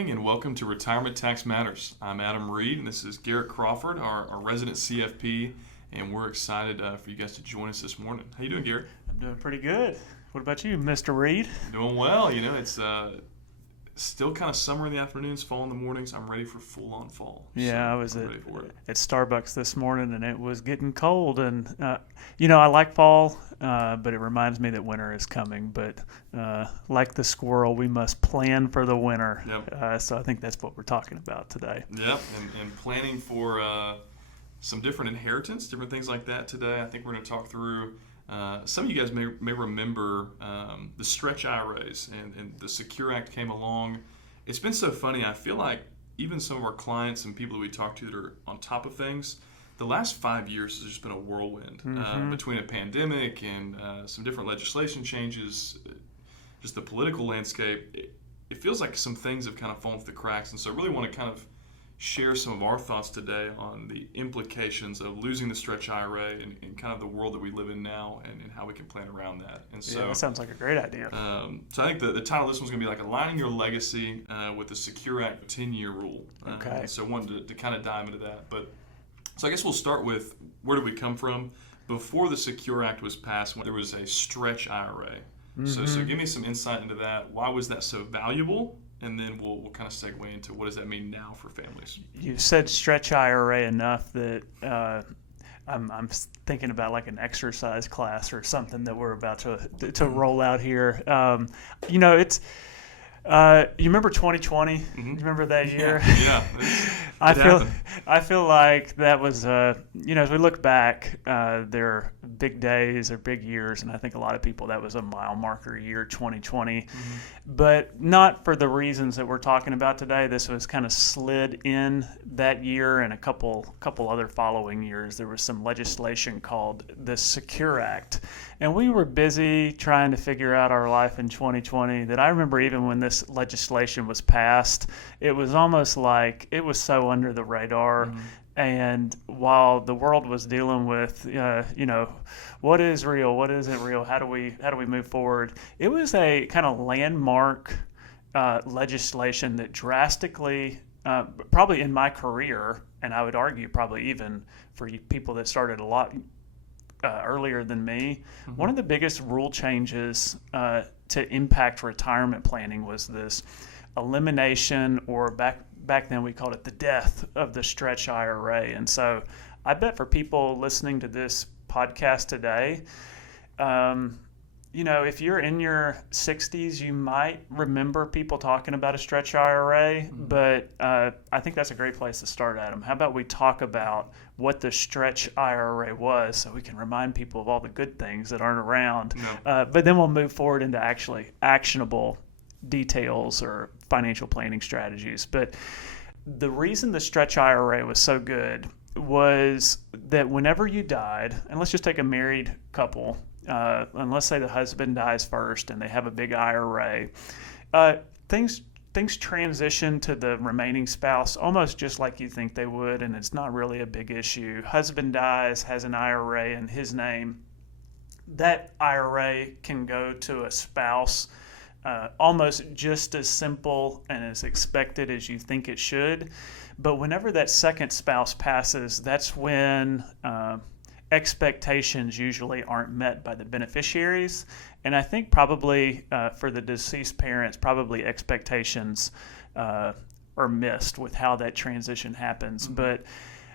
morning and welcome to Retirement Tax Matters. I'm Adam Reed and this is Garrett Crawford, our resident CFP, and we're excited for you guys to join us this morning. How you doing, Garrett? I'm doing pretty good. What about you, Mr. Reed? Doing well. You know, it's still kind of summer in the afternoons, fall in the mornings. I'm ready for full-on fall. Yeah, so I was I'm at ready for it. Starbucks this morning and it was getting cold. And, I like fall, but it reminds me that winter is coming. But like the squirrel, we must plan for the winter. Yep. So I think that's what we're talking about today. Yep, and planning for some different inheritance, different things like that today. I think we're going to talk through some of you guys may remember the Stretch IRAs and the Secure Act came along. It's been so funny. I feel like even some of our clients and people that we talk to that are on top of things, the last 5 years has just been a whirlwind between a pandemic and some different legislation changes, just the political landscape. It feels like some things have kind of fallen through the cracks. And so I really want to kind of share some of our thoughts today on the implications of losing the Stretch IRA and kind of the world that we live in now and how we can plan around that. And so that sounds like a great idea. So I think the title of this one's going to be like Aligning Your Legacy with the Secure Act 10-year rule. Okay. So I wanted to kind of dive into that. So I guess we'll start with where did we come from? Before the Secure Act was passed, there was a Stretch IRA. So give me some insight into that. Why was that so valuable? And then we'll kind of segue into what does that mean now for families. You said Stretch IRA enough that I'm thinking about like an exercise class or something that we're about to roll out here. It's you remember 2020? Mm-hmm. You remember that year? Yeah. I feel like that was as we look back, there are big days or big years, and I think a lot of people that was a mile marker year 2020, but not for the reasons that we're talking about today. This was kind of slid in that year and a couple other following years. There was some legislation called the Secure Act, and we were busy trying to figure out our life in 2020 that I remember even when this legislation was passed, it was almost like it was so under the radar. And while the world was dealing with, what is real, what isn't real, how do we move forward, it was a kind of landmark legislation that drastically, probably in my career, and I would argue probably even for people that started a lot earlier than me, one of the biggest rule changes to impact retirement planning was this elimination, or back then we called it the death of the Stretch IRA. And so I bet for people listening to this podcast today, if you're in your 60s, you might remember people talking about a Stretch IRA, but I think that's a great place to start, Adam. How about we talk about what the Stretch IRA was so we can remind people of all the good things that aren't around, but then we'll move forward into actually actionable details or financial planning strategies. But the reason the Stretch IRA was so good was that whenever you died, and let's just take a married couple, and let's say the husband dies first and they have a big IRA, things transition to the remaining spouse almost just like you think they would, and it's not really a big issue. Husband dies, has an IRA in his name. That IRA can go to a spouse almost just as simple and as expected as you think it should. But whenever that second spouse passes, that's when expectations usually aren't met by the beneficiaries. And I think probably for the deceased parents, probably expectations are missed with how that transition happens. But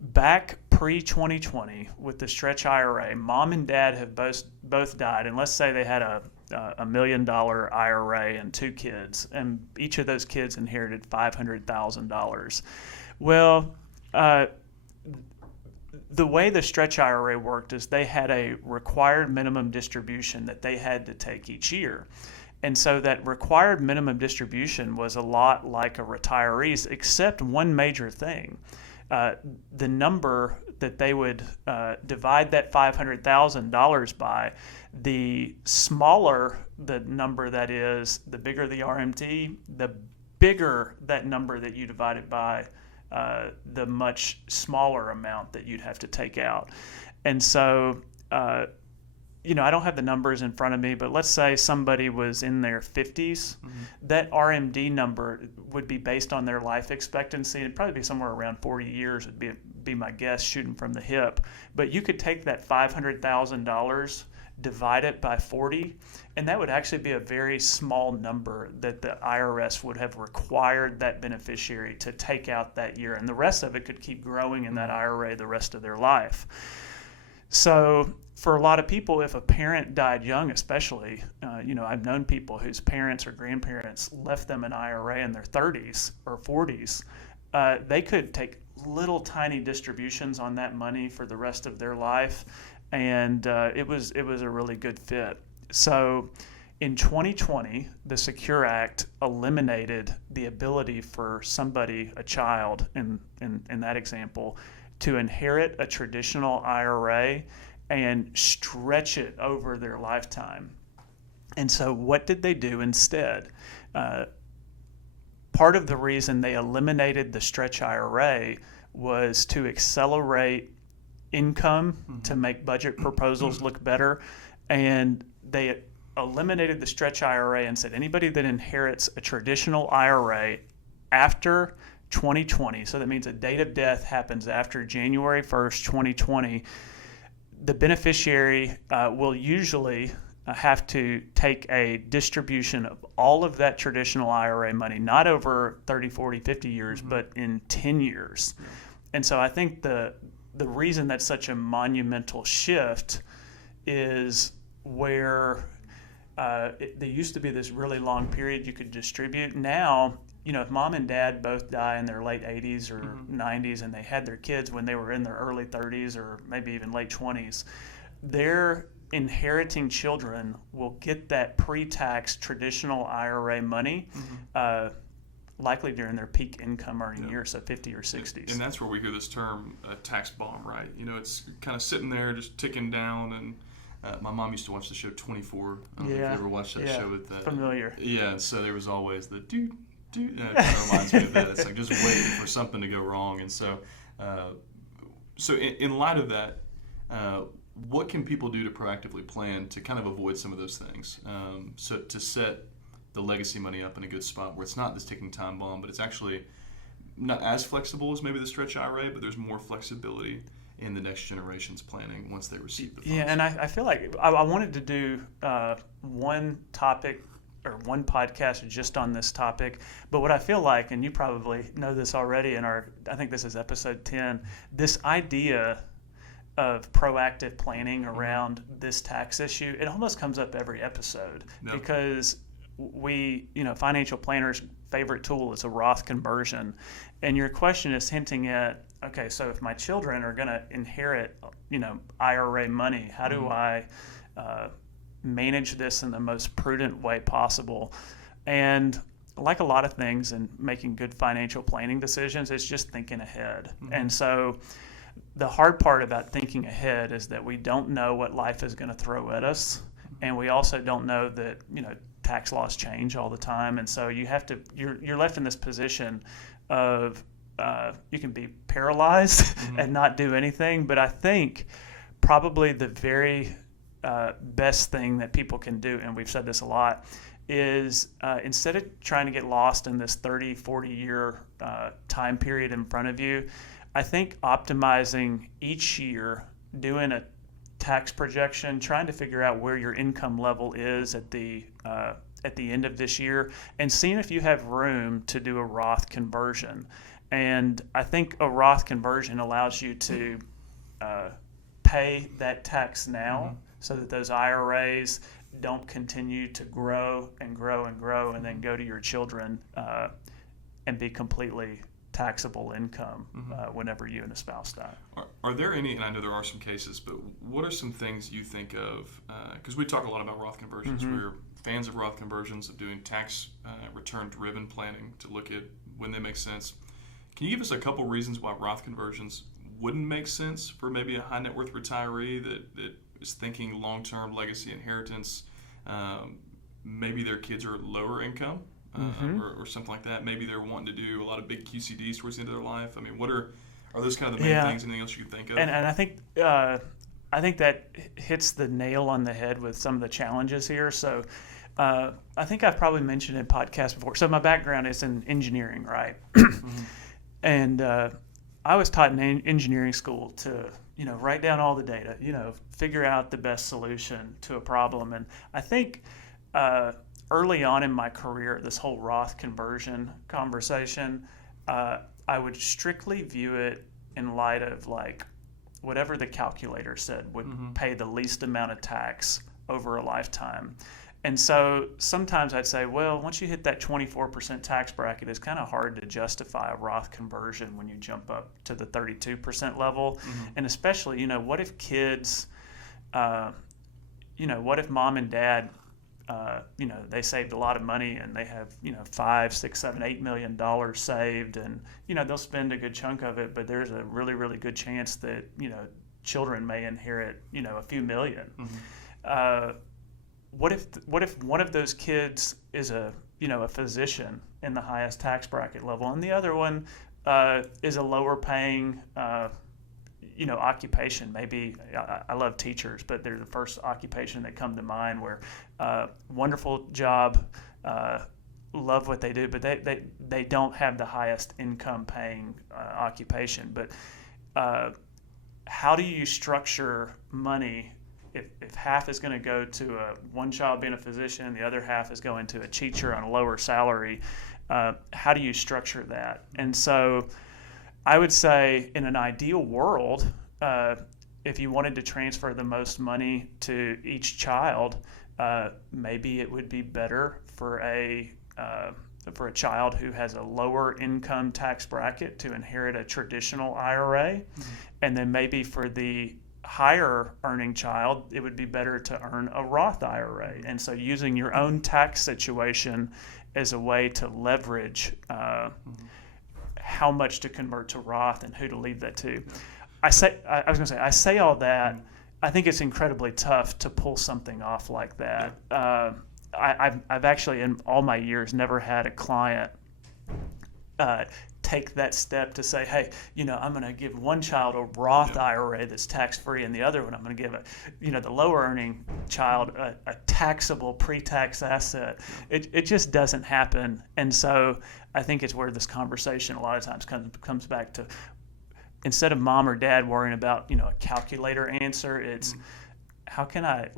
back pre-2020 with the Stretch IRA, mom and dad have both died. And let's say they had a $1 million IRA and 2 kids, and each of those kids inherited $500,000. Well, the way the Stretch IRA worked is they had a required minimum distribution that they had to take each year. And so that required minimum distribution was a lot like a retiree's, except one major thing. The number that they would divide that $500,000 by, the smaller the number that is, the bigger the RMD, the bigger that number that you divide it by, the much smaller amount that you'd have to take out. And so I don't have the numbers in front of me, but let's say somebody was in their 50s, that RMD number would be based on their life expectancy. It'd probably be somewhere around 40 years would be my guess, shooting from the hip. But you could take that $500,000, divide it by 40, and that would actually be a very small number that the IRS would have required that beneficiary to take out that year. And the rest of it could keep growing in that IRA the rest of their life. So for a lot of people, if a parent died young, especially, I've known people whose parents or grandparents left them an IRA in their 30s or 40s. They could take little tiny distributions on that money for the rest of their life, and it was a really good fit. So in 2020, the Secure Act eliminated the ability for somebody, a child in that example, to inherit a traditional IRA and stretch it over their lifetime. And so what did they do instead? Part of the reason they eliminated the Stretch IRA was to accelerate income, to make budget proposals look better. And they eliminated the Stretch IRA and said anybody that inherits a traditional IRA after 2020, so that means a date of death happens after January 1st, 2020, the beneficiary will usually have to take a distribution of all of that traditional IRA money, not over 30, 40, 50 years, but in 10 years. And so I think the reason that's such a monumental shift is where there used to be this really long period you could distribute. Now, if mom and dad both die in their late 80s or 90s and they had their kids when they were in their early 30s or maybe even late 20s, their inheriting children will get that pre-tax traditional IRA money likely during their peak income earning years, so 50 or 60s. And that's where we hear this term tax bomb, right? It's kind of sitting there just ticking down. And my mom used to watch the show 24. I don't know if you ever watched that show with that. Familiar. Yeah, and so there was always the dude. It kind of reminds me of that. It's like just waiting for something to go wrong. And so, in light of that, what can people do to proactively plan to kind of avoid some of those things? So to set the legacy money up in a good spot where it's not this ticking time bomb, but it's actually not as flexible as maybe the Stretch IRA, but there's more flexibility in the next generation's planning once they receive the funds. Yeah, and I feel like I wanted to do one topic or one podcast just on this topic, but what I feel like, and you probably know this already I think this is episode 10, this idea of proactive planning around this tax issue, it almost comes up every episode because financial planners' favorite tool is a Roth conversion. And your question is hinting at, okay, so if my children are going to inherit, IRA money, how do I manage this in the most prudent way possible? And like a lot of things in making good financial planning decisions, it's just thinking ahead. And so the hard part about thinking ahead is that we don't know what life is going to throw at us. And we also don't know that, tax laws change all the time. And so you're left in this position of you can be paralyzed and not do anything. But I think probably the very best thing that people can do, and we've said this a lot, is instead of trying to get lost in this 30, 40-year time period in front of you, I think optimizing each year, doing a tax projection, trying to figure out where your income level is at the end of this year, and seeing if you have room to do a Roth conversion. And I think a Roth conversion allows you to pay that tax now so that those IRAs don't continue to grow and grow and grow and then go to your children and be completely taxable income whenever you and a spouse die. Are there any, and I know there are some cases, but what are some things you think of, because we talk a lot about Roth conversions, we're fans of Roth conversions, of doing tax return driven planning to look at when they make sense. Can you give us a couple reasons why Roth conversions wouldn't make sense for maybe a high net worth retiree that is thinking long-term legacy inheritance? Maybe their kids are lower income or something like that. Maybe they're wanting to do a lot of big QCDs towards the end of their life. I mean, what are those kind of the main things? Anything else you can think of? And I think I think that hits the nail on the head with some of the challenges here. So I think I've probably mentioned in podcasts before. So my background is in engineering, right? Mm-hmm. And I was taught in engineering school to, write down all the data, figure out the best solution to a problem. And I think early on in my career, this whole Roth conversion conversation, I would strictly view it in light of like whatever the calculator said would pay the least amount of tax over a lifetime. And so sometimes I'd say, well, once you hit that 24% tax bracket, it's kind of hard to justify a Roth conversion when you jump up to the 32% level. And especially, what if kids, what if mom and dad, they saved a lot of money and they have, $5, $6, $7, $8 million saved, and, they'll spend a good chunk of it, but there's a really, really good chance that, children may inherit, a few million. What if one of those kids is a physician in the highest tax bracket level, and the other one is a lower paying occupation? Maybe I love teachers, but they're the first occupation that come to mind, where wonderful job, love what they do, but they don't have the highest income paying occupation. But how do you structure money if half is going to go to one child being a physician, the other half is going to a teacher on a lower salary? How do you structure that? And so I would say, in an ideal world, if you wanted to transfer the most money to each child, maybe it would be better for a child who has a lower income tax bracket to inherit a traditional IRA, and then maybe for the higher earning child, it would be better to earn a Roth IRA. And so using your own tax situation as a way to leverage how much to convert to Roth and who to leave that to. I say all that. I think it's incredibly tough to pull something off like that. I've actually, in all my years, never had a client take that step to say, hey, I'm going to give one child a Roth IRA that's tax-free, and the other one I'm going to give the lower earning child a taxable pre-tax asset. It just doesn't happen. And so I think it's where this conversation a lot of times comes back to, instead of mom or dad worrying about, a calculator answer, it's how can I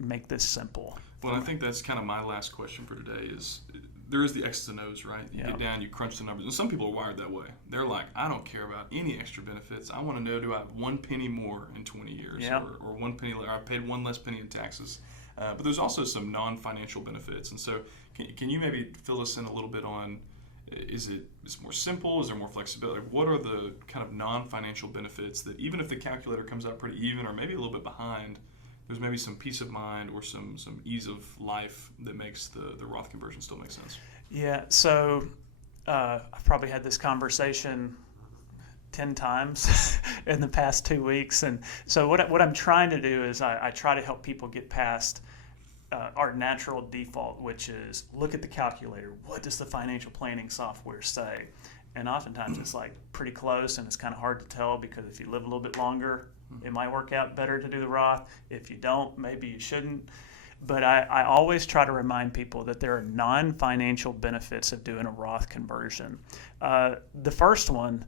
make this simple? Well, I think that's kind of my last question for today is, there is the X's and O's, right? You get down, you crunch the numbers. And some people are wired that way. They're like, I don't care about any extra benefits. I want to know, do I have 1 penny more in 20 years? Or 1 penny, or I paid 1 less penny in taxes. But there's also some non-financial benefits. And so can you maybe fill us in a little bit on, is it more simple? Is there more flexibility? What are the kind of non-financial benefits that, even if the calculator comes out pretty even or maybe a little bit behind, there's maybe some peace of mind or some ease of life that makes the Roth conversion still make sense? Yeah, so I've probably had this conversation 10 times in the past 2 weeks. And so what I'm trying to do is I try to help people get past our natural default, which is look at the calculator. What does the financial planning software say? And oftentimes it's pretty close, and it's kind of hard to tell, because if you live a little bit longer, it might work out better to do the Roth. If you don't, maybe you shouldn't. But I always try to remind people that there are non-financial benefits of doing a Roth conversion. The first one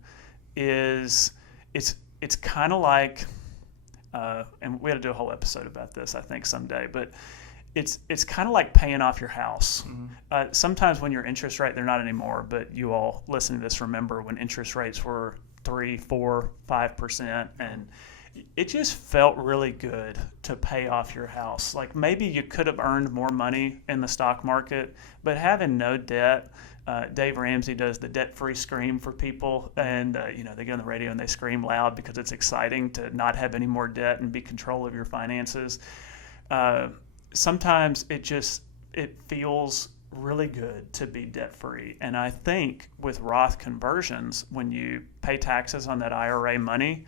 is it's kind of like, and we had to do a whole episode about this, I think, someday, but it's kind of like paying off your house. Sometimes when your interest rate, they're not anymore, but you all listening to this remember when interest rates were 3, 4, 5%, and it just felt really good to pay off your house. Maybe you could have earned more money in the stock market, but having no debt, Dave Ramsey does the debt-free scream for people, and they get on the radio and they scream loud because it's exciting to not have any more debt and be in control of your finances. Sometimes it feels really good to be debt-free. And I think with Roth conversions, when you pay taxes on that IRA money,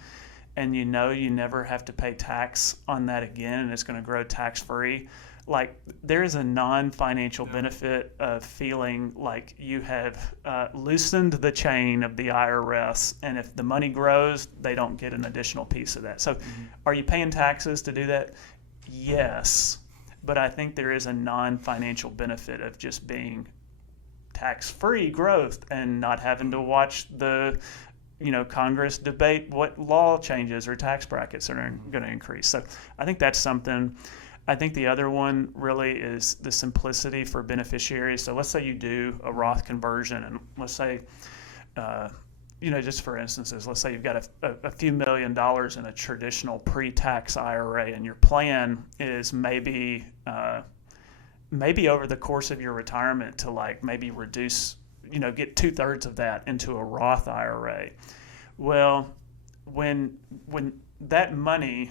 and you never have to pay tax on that again, and it's going to grow tax-free, like there is a non-financial benefit of feeling like you have loosened the chain of the IRS, and if the money grows, they don't get an additional piece of that. So are you paying taxes to do that? Yes, but I think there is a non-financial benefit of just being tax-free growth and not having to watch the Congress debate what law changes or tax brackets are going to increase. So I think that's something. I think the other one really is the simplicity for beneficiaries. So let's say you do a Roth conversion, and let's say, just for instances, let's say you've got a few $1 million in a traditional pre-tax IRA, and your plan is maybe over the course of your retirement to maybe reduce, get 2/3 of that into a Roth IRA. Well, when that money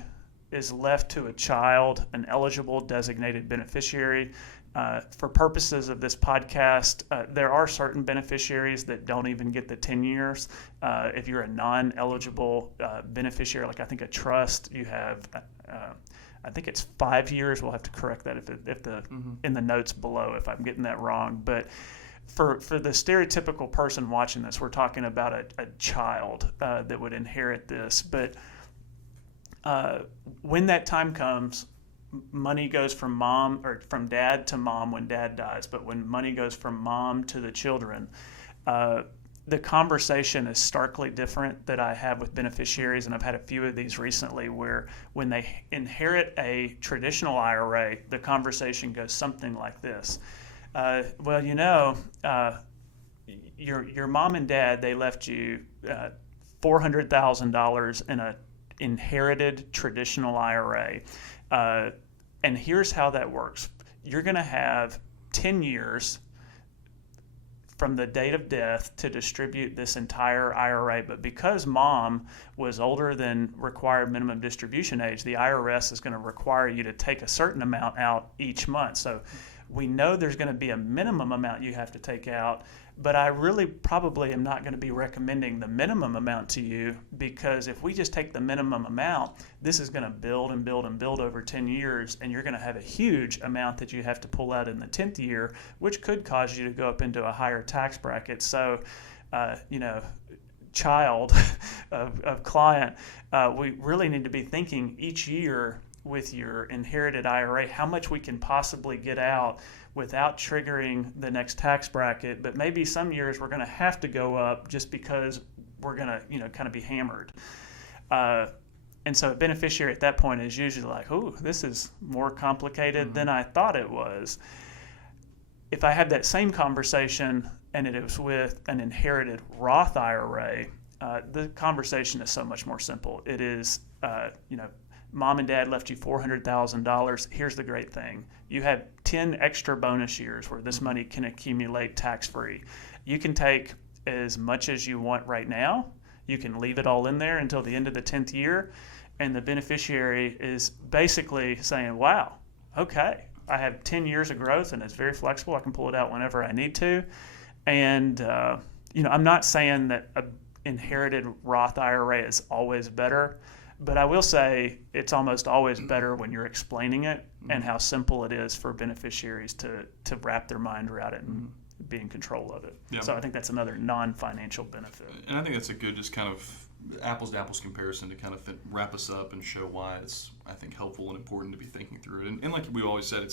is left to a child, an eligible designated beneficiary, for purposes of this podcast, there are certain beneficiaries that don't even get the 10 years. If you're a non-eligible beneficiary, like I think a trust, you have I think it's 5 years. We'll have to correct that in the notes below if I'm getting that wrong. But for the stereotypical person watching this, we're talking about a child that would inherit this. But when that time comes, money goes from mom or from dad to mom when dad dies. But when money goes from mom to the children, the conversation is starkly different that I have with beneficiaries, and I've had a few of these recently where when they inherit a traditional IRA, the conversation goes something like this. Your mom and dad, they left you $400,000 in a inherited traditional IRA. And here's how that works. You're going to have 10 years from the date of death to distribute this entire IRA. But because mom was older than required minimum distribution age, the IRS is going to require you to take a certain amount out each month. So we know there's going to be a minimum amount you have to take out, but I really probably am not going to be recommending the minimum amount to you, because if we just take the minimum amount, this is going to build and build and build over 10 years, and you're going to have a huge amount that you have to pull out in the 10th year, which could cause you to go up into a higher tax bracket. So, child of client, we really need to be thinking each year with your inherited IRA, how much we can possibly get out without triggering the next tax bracket. But maybe some years we're going to have to go up just because we're going to, kind of be hammered. And so a beneficiary at that point is usually like, oh, this is more complicated than I thought it was. If I had that same conversation and it was with an inherited Roth IRA, the conversation is so much more simple. It is, mom and dad left you $400,000. Here's the great thing. You have 10 extra bonus years where this money can accumulate tax-free. You can take as much as you want right now. You can leave it all in there until the end of the 10th year. And the beneficiary is basically saying, wow, okay, I have 10 years of growth and it's very flexible. I can pull it out whenever I need to. And, I'm not saying that an inherited Roth IRA is always better, but I will say it's almost always better when you're explaining it and how simple it is for beneficiaries to wrap their mind around it and be in control of it. Yeah. So I think that's another non-financial benefit. And I think that's a good just kind of apples to apples comparison to kind of wrap us up and show why it's, I think, helpful and important to be thinking through it. And like we always said,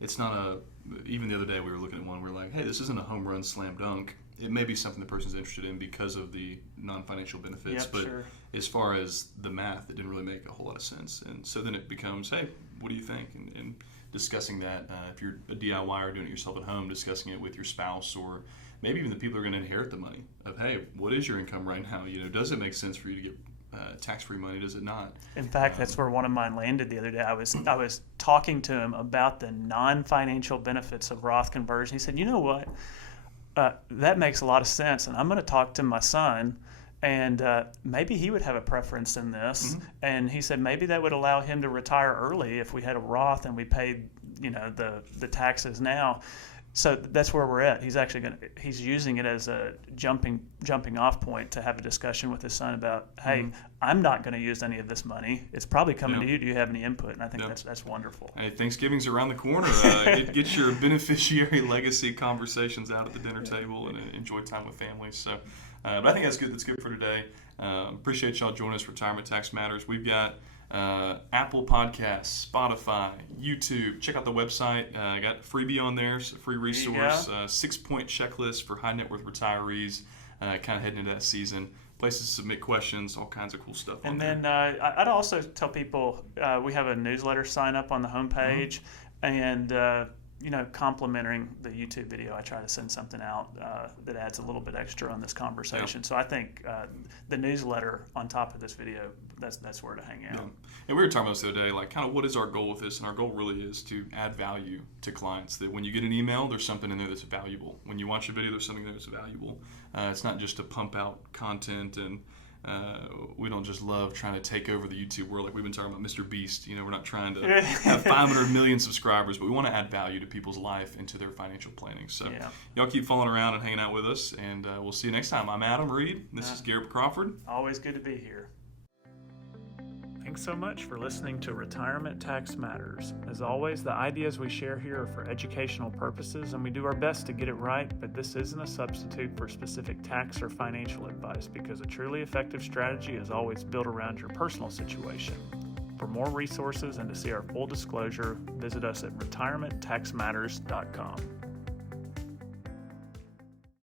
it's not even the other day we were looking at one, we're like, hey, this isn't a home run slam dunk. It may be something the person's interested in because of the non-financial benefits, but sure, as far as the math, it didn't really make a whole lot of sense. And so then it becomes, hey, what do you think? And discussing that, if you're a DIYer doing it yourself at home, discussing it with your spouse or maybe even the people who are going to inherit the money of, hey, what is your income right now? Does it make sense for you to get tax-free money? Does it not? In fact, that's where one of mine landed the other day. I was talking to him about the non-financial benefits of Roth conversion. He said, you know what? That makes a lot of sense, and I'm going to talk to my son, and maybe he would have a preference in this. And he said maybe that would allow him to retire early if we had a Roth and we paid, the taxes now. So that's where we're at. He's using it as a jumping off point to have a discussion with his son about, hey, I'm not going to use any of this money. It's probably coming to you. Do you have any input? And I think that's wonderful. Hey, Thanksgiving's around the corner. Get your beneficiary legacy conversations out at the dinner table and enjoy time with families. So, but I think that's good. That's good for today. Appreciate y'all joining us. Retirement Tax Matters. We've got Apple Podcasts, Spotify, YouTube. Check out the website. I got a freebie on there, so a free resource, 6-point checklist for high net worth retirees, kind of heading into that season. Places to submit questions, all kinds of cool stuff. And then I'd also tell people we have a newsletter sign up on the homepage, and complimenting the YouTube video, I try to send something out that adds a little bit extra on this conversation. Yeah. So I think the newsletter on top of this video, that's where to hang out. Yeah. And we were talking about this the other day, like kind of what is our goal with this? And our goal really is to add value to clients. That when you get an email, there's something in there that's valuable. When you watch a video, there's something there that's valuable. It's not just to pump out content, and we don't just love trying to take over the YouTube world like we've been talking about Mr. Beast. We're not trying to have 500 million subscribers, but we want to add value to people's life and to their financial planning. So y'all keep following around and hanging out with us, and we'll see you next time. I'm Adam Reed. This is Garrett Crawford. Always good to be here. Thanks so much for listening to Retirement Tax Matters. As always, the ideas we share here are for educational purposes, and we do our best to get it right, but this isn't a substitute for specific tax or financial advice, because a truly effective strategy is always built around your personal situation. For more resources and to see our full disclosure, visit us at retirementtaxmatters.com.